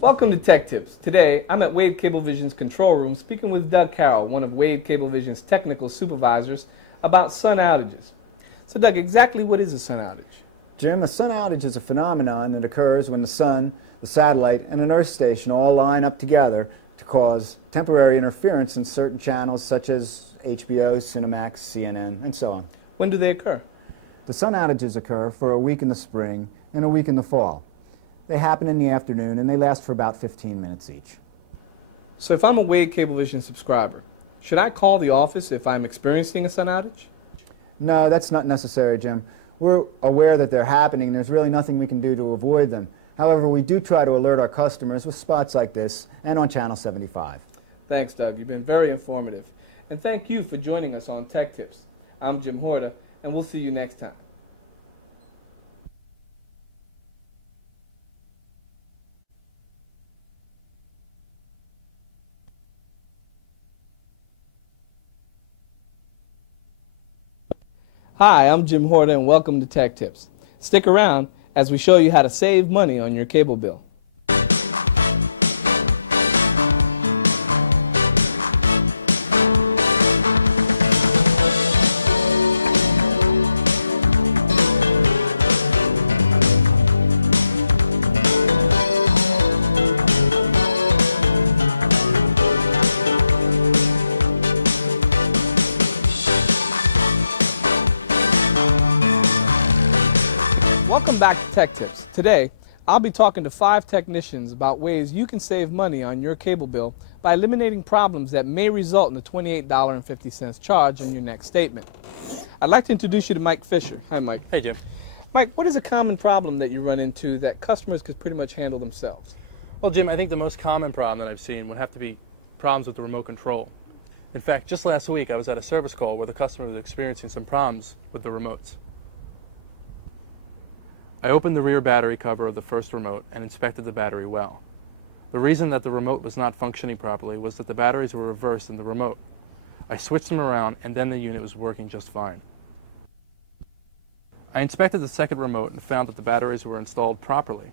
Welcome to Tech Tips. Today, I'm at Wade Cablevision's control room speaking with Doug Carroll, one of Wade Cablevision's technical supervisors, about sun outages. So Doug, exactly what is a sun outage? Jim, a sun outage is a phenomenon that occurs when the sun, the satellite, and an earth station all line up together to cause temporary interference in certain channels such as HBO, Cinemax, CNN, and so on. When do they occur? The sun outages occur for a week in the spring and a week in the fall. They happen in the afternoon and they last for about 15 minutes each. So if I'm a Wade Cablevision subscriber, should I call the office if I'm experiencing a sun outage? No, that's not necessary, Jim. We're aware that they're happening and there's really nothing we can do to avoid them. However, we do try to alert our customers with spots like this and on Channel 75. Thanks, Doug. You've been very informative. And thank you for joining us on Tech Tips. I'm Jim Horta, and we'll see you next time. Hi, I'm Jim Horta, and welcome to Tech Tips. Stick around as we show you how to save money on your cable bill. Welcome back to Tech Tips. Today, I'll be talking to 5 technicians about ways you can save money on your cable bill by eliminating problems that may result in a $28.50 charge on your next statement. I'd like to introduce you to Mike Fisher. Hi, Mike. Hey, Jim. Mike, what is a common problem that you run into that customers could pretty much handle themselves? Well, Jim, I think the most common problem that I've seen would have to be problems with the remote control. In fact, just last week I was at a service call where the customer was experiencing some problems with the remotes. I opened the rear battery cover of the first remote and inspected the battery well. The reason that the remote was not functioning properly was that the batteries were reversed in the remote. I switched them around and then the unit was working just fine. I inspected the second remote and found that the batteries were installed properly.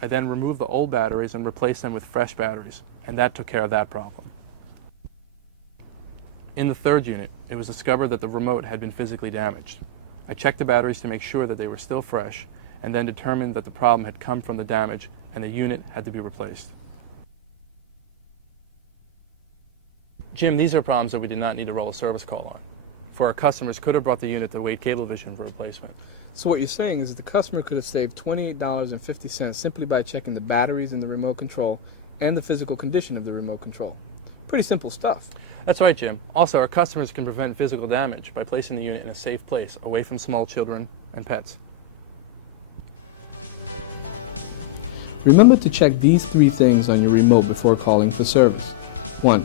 I then removed the old batteries and replaced them with fresh batteries, and that took care of that problem. In the third unit, it was discovered that the remote had been physically damaged. I checked the batteries to make sure that they were still fresh, and then determined that the problem had come from the damage and the unit had to be replaced. Jim, these are problems that we did not need to roll a service call on, for our customers could have brought the unit to Wade Cablevision for replacement. So what you're saying is that the customer could have saved $28.50 simply by checking the batteries in the remote control and the physical condition of the remote control. Pretty simple stuff. That's right, Jim. Also, our customers can prevent physical damage by placing the unit in a safe place, away from small children and pets. Remember to check these 3 things on your remote before calling for service. 1.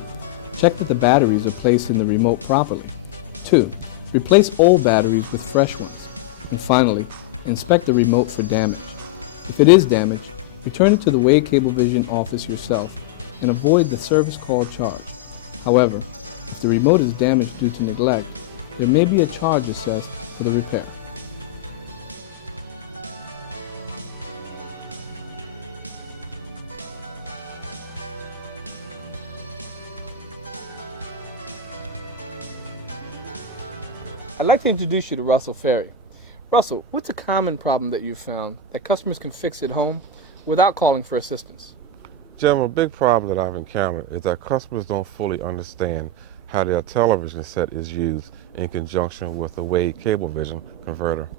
Check that the batteries are placed in the remote properly. 2. Replace old batteries with fresh ones. And finally, inspect the remote for damage. If it is damaged, return it to the Wade Cablevision office yourself and avoid the service call charge. However, if the remote is damaged due to neglect, there may be a charge assessed for the repair. I'd like to introduce you to Russell Ferry. Russell, what's a common problem that you've found that customers can fix at home without calling for assistance? Jim, a big problem that I've encountered is that customers don't fully understand how their television set is used in conjunction with the Wade Cablevision converter.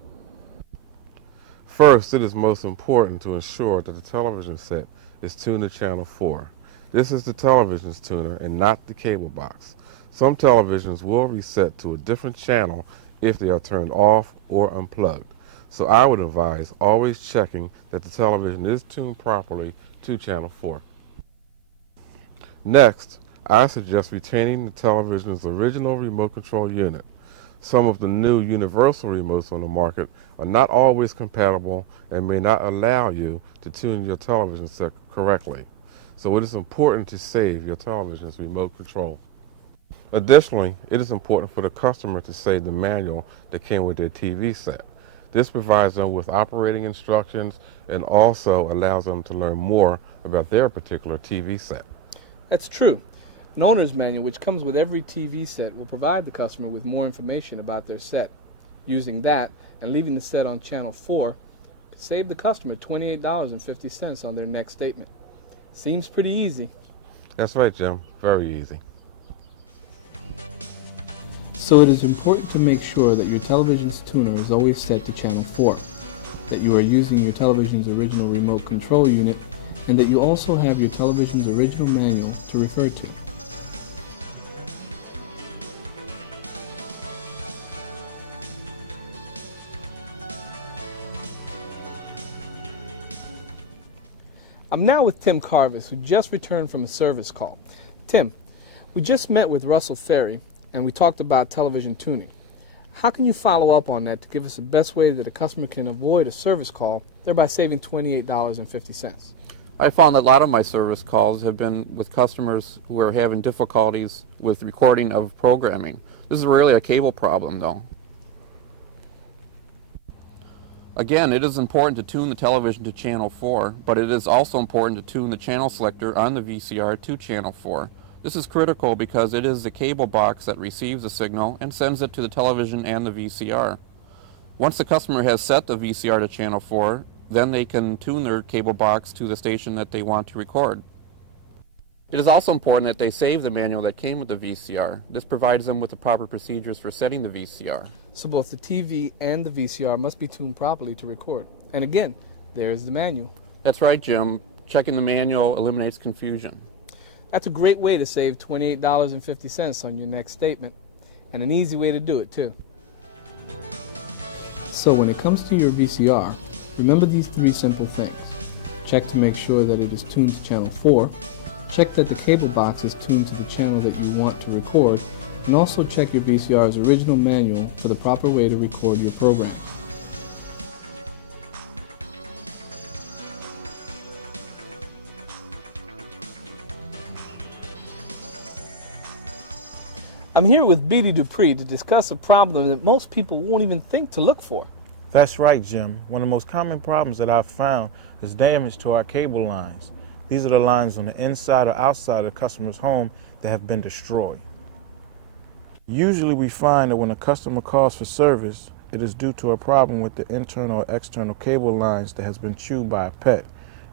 First, it is most important to ensure that the television set is tuned to channel 4. This is the television's tuner and not the cable box. Some televisions will reset to a different channel if they are turned off or unplugged. So I would advise always checking that the television is tuned properly to channel 4. Next, I suggest retaining the television's original remote control unit. Some of the new universal remotes on the market are not always compatible and may not allow you to tune your television set correctly. So it is important to save your television's remote control. Additionally, it is important for the customer to save the manual that came with their TV set. This provides them with operating instructions and also allows them to learn more about their particular TV set. That's true. An owner's manual, which comes with every TV set, will provide the customer with more information about their set. Using that and leaving the set on channel 4 could save the customer $28.50 on their next statement. Seems pretty easy. That's right, Jim. Very easy. So it is important to make sure that your television's tuner is always set to channel 4, that you are using your television's original remote control unit, and that you also have your television's original manual to refer to. I'm now with Tim Carvis, who just returned from a service call. Tim, we just met with Russell Ferry, and we talked about television tuning. How can you follow up on that to give us the best way that a customer can avoid a service call, thereby saving $28.50? I found that a lot of my service calls have been with customers who are having difficulties with recording of programming. This is really a cable problem, though. Again, it is important to tune the television to channel 4, but it is also important to tune the channel selector on the VCR to channel 4. This is critical because it is the cable box that receives the signal and sends it to the television and the VCR. Once the customer has set the VCR to channel 4, then they can tune their cable box to the station that they want to record. It is also important that they save the manual that came with the VCR. This provides them with the proper procedures for setting the VCR. So both the TV and the VCR must be tuned properly to record. And again, there's the manual. That's right, Jim. Checking the manual eliminates confusion. That's a great way to save $28.50 on your next statement, and an easy way to do it, too. So when it comes to your VCR, remember these 3 simple things. Check to make sure that it is tuned to channel 4. Check that the cable box is tuned to the channel that you want to record, and also check your VCR's original manual for the proper way to record your programs. I'm here with Beatty Dupree to discuss a problem that most people won't even think to look for. That's right, Jim. One of the most common problems that I've found is damage to our cable lines. These are the lines on the inside or outside of the customer's home that have been destroyed. Usually we find that when a customer calls for service, it is due to a problem with the internal or external cable lines that has been chewed by a pet,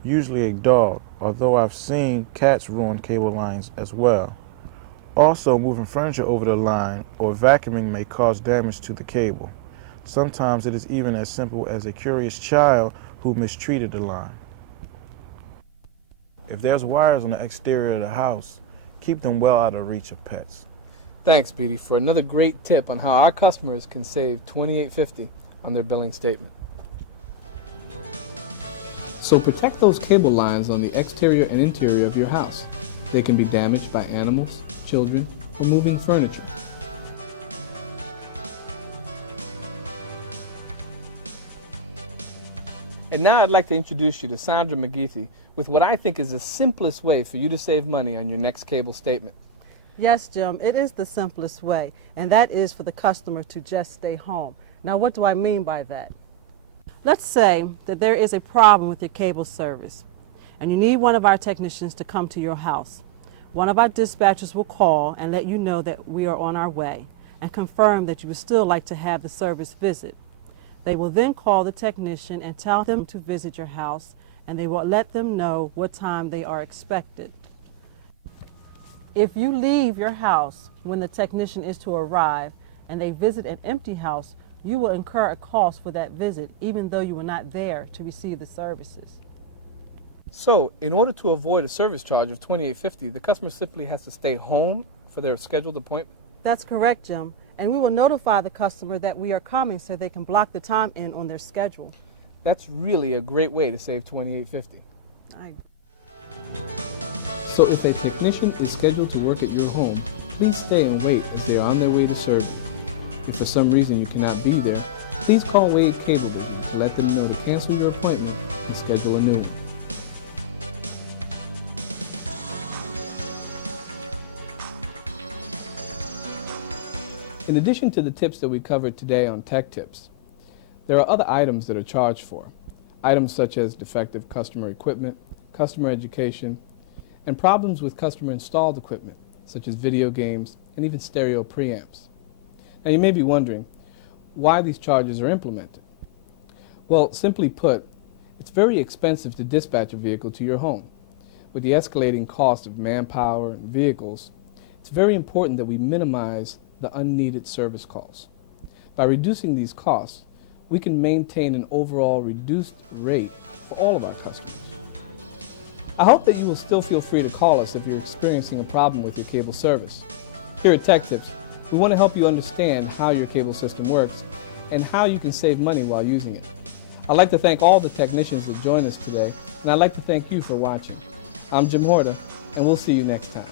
usually a dog, although I've seen cats ruin cable lines as well. Also, moving furniture over the line or vacuuming may cause damage to the cable. Sometimes it is even as simple as a curious child who mistreated the line. If there's wires on the exterior of the house, keep them well out of reach of pets. Thanks, Beatty, for another great tip on how our customers can save $28.50 on their billing statement. So protect those cable lines on the exterior and interior of your house. They can be damaged by animals, children, or moving furniture. And now I'd like to introduce you to Sandra McGeethy with what I think is the simplest way for you to save money on your next cable statement. Yes, Jim, it is the simplest way, and that is for the customer to just stay home. Now, what do I mean by that? Let's say that there is a problem with your cable service, and you need one of our technicians to come to your house. One of our dispatchers will call and let you know that we are on our way and confirm that you would still like to have the service visit. They will then call the technician and tell them to visit your house, and they will let them know what time they are expected. If you leave your house when the technician is to arrive and they visit an empty house, you will incur a cost for that visit, even though you were not there to receive the services. So, in order to avoid a service charge of $28.50, the customer simply has to stay home for their scheduled appointment? That's correct, Jim. And we will notify the customer that we are coming so they can block the time in on their schedule. That's really a great way to save $28.50. I So if a technician is scheduled to work at your home, please stay and wait as they are on their way to serve you. If for some reason you cannot be there, please call Wade Cablevision to let them know to cancel your appointment and schedule a new one. In addition to the tips that we covered today on Tech Tips, There are other items that are charged for. Items such as defective customer equipment, customer education, and problems with customer installed equipment, such as video games and even stereo preamps. Now you may be wondering why these charges are implemented. Well, simply put, it's very expensive to dispatch a vehicle to your home. With the escalating cost of manpower and vehicles, it's very important that we minimize the unneeded service calls. By reducing these costs, we can maintain an overall reduced rate for all of our customers. I hope that you will still feel free to call us if you're experiencing a problem with your cable service. Here at Tech Tips, we want to help you understand how your cable system works and how you can save money while using it. I'd like to thank all the technicians that joined us today, and I'd like to thank you for watching. I'm Jim Horta, and we'll see you next time.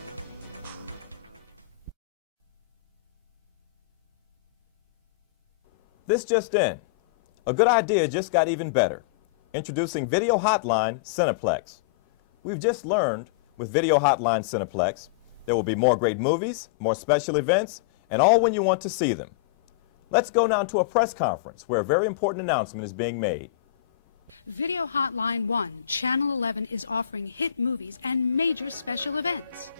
This just in. A good idea just got even better. Introducing Video Hotline Cineplex. We've just learned with Video Hotline Cineplex, there will be more great movies, more special events, and all when you want to see them. Let's go now to a press conference where a very important announcement is being made. Video Hotline 1, Channel 11 is offering hit movies and major special events.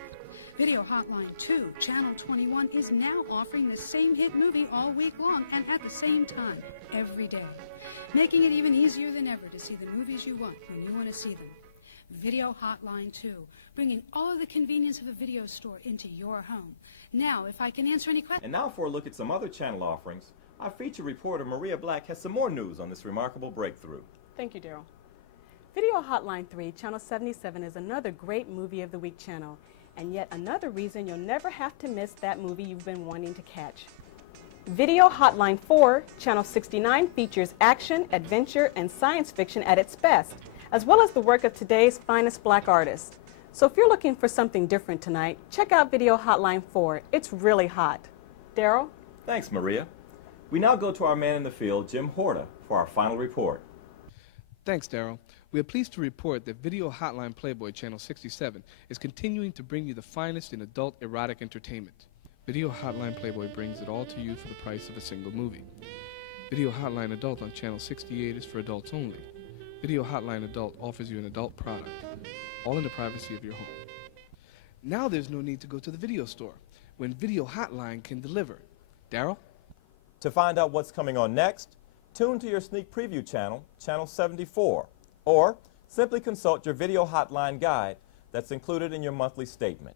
Video Hotline 2, Channel 21 is now offering the same hit movie all week long and at the same time, every day, making it even easier than ever to see the movies you want when you want to see them. Video Hotline 2, bringing all of the convenience of a video store into your home. Now, if I can answer any questions. And now for a look at some other channel offerings, our feature reporter Maria Black has some more news on this remarkable breakthrough. Thank you, Daryl. Video Hotline 3, Channel 77 is another great Movie of the Week channel, and yet another reason you'll never have to miss that movie you've been wanting to catch. Video Hotline 4, Channel 69 features action, adventure, and science fiction at its best, as well as the work of today's finest black artists. So if you're looking for something different tonight, check out Video Hotline 4. It's really hot. Daryl? Thanks, Maria. We now go to our man in the field, Jim Horta, for our final report. Thanks, Daryl. We are pleased to report that Video Hotline Playboy Channel 67 is continuing to bring you the finest in adult erotic entertainment. Video Hotline Playboy brings it all to you for the price of a single movie. Video Hotline Adult on Channel 68 is for adults only. Video Hotline Adult offers you an adult product, all in the privacy of your home. Now there's no need to go to the video store when Video Hotline can deliver. Daryl? To find out what's coming on next, tune to your sneak preview channel, Channel 74, or simply consult your Video Hotline guide that's included in your monthly statement.